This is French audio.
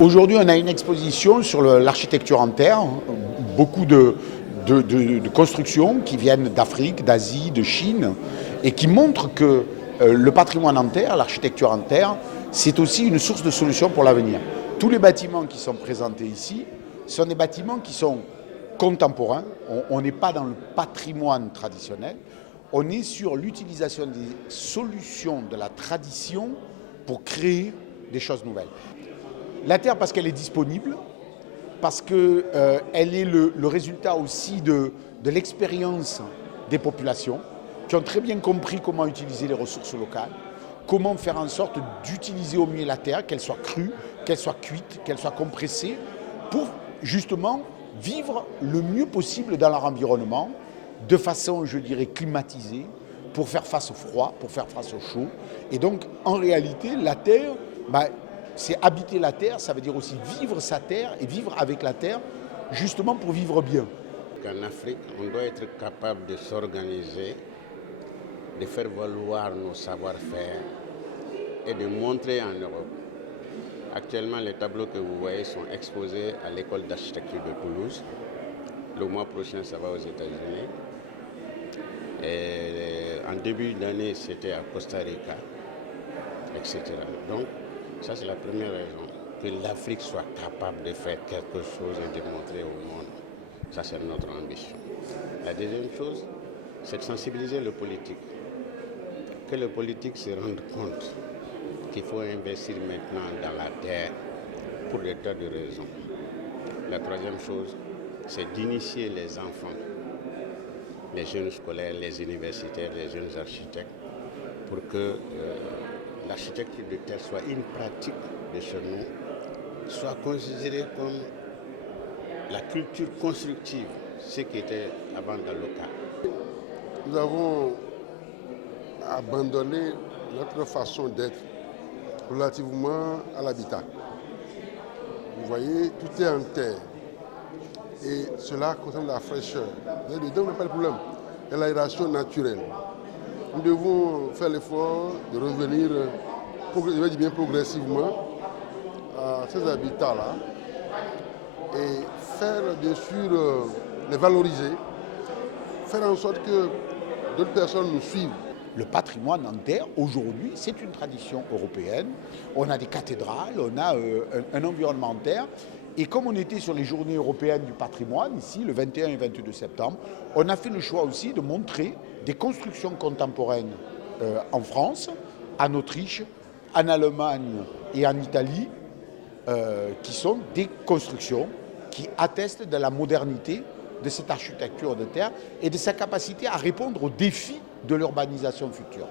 Aujourd'hui, on a une exposition sur l'architecture en terre, beaucoup de constructions qui viennent d'Afrique, d'Asie, de Chine, et qui montrent que le patrimoine en terre, l'architecture en terre, c'est aussi une source de solutions pour l'avenir. Tous les bâtiments qui sont présentés ici sont des bâtiments qui sont contemporains. On n'est pas dans le patrimoine traditionnel. On est sur l'utilisation des solutions de la tradition pour créer des choses nouvelles. La terre, parce qu'elle est disponible, parce qu'elle est le résultat aussi de l'expérience des populations qui ont très bien compris comment utiliser les ressources locales, comment faire en sorte d'utiliser au mieux la terre, qu'elle soit crue, qu'elle soit cuite, qu'elle soit compressée, pour justement vivre le mieux possible dans leur environnement, de façon, je dirais, climatisée, pour faire face au froid, pour faire face au chaud. Et donc, en réalité, la terre, c'est habiter la terre, ça veut dire aussi vivre sa terre et vivre avec la terre, justement pour vivre bien. En Afrique, on doit être capable de s'organiser, de faire valoir nos savoir-faire et de montrer en Europe. Actuellement, les tableaux que vous voyez sont exposés à l'école d'architecture de Toulouse. Le mois prochain, ça va aux États-Unis. Et en début d'année, c'était à Costa Rica, etc. Donc, ça, c'est la première raison, que l'Afrique soit capable de faire quelque chose et de montrer au monde. Ça, c'est notre ambition. La deuxième chose, c'est de sensibiliser le politique. Que le politique se rende compte qu'il faut investir maintenant dans la terre pour des tas de raisons. La troisième chose, c'est d'initier les enfants, les jeunes scolaires, les universitaires, les jeunes architectes, pour que l'architecture de terre soit une pratique de chez nous, soit considérée comme la culture constructive, ce qui était avant dans le cas. Nous avons abandonné notre façon d'être relativement à l'habitat. Vous voyez, tout est en terre. Et cela concerne la fraîcheur. Dedans, on n'a pas de problème. Et l'aération naturelle. Nous devons faire l'effort de revenir, je dis bien progressivement, à ces habitats-là et faire bien sûr les valoriser, faire en sorte que d'autres personnes nous suivent. Le patrimoine en terre, aujourd'hui, c'est une tradition européenne. On a des cathédrales, on a un environnement en terre. Et comme on était sur les journées européennes du patrimoine, ici, le 21 et 22 septembre, on a fait le choix aussi de montrer des constructions contemporaines en France, en Autriche, en Allemagne et en Italie, qui sont des constructions qui attestent de la modernité de cette architecture de terre et de sa capacité à répondre aux défis de l'urbanisation future.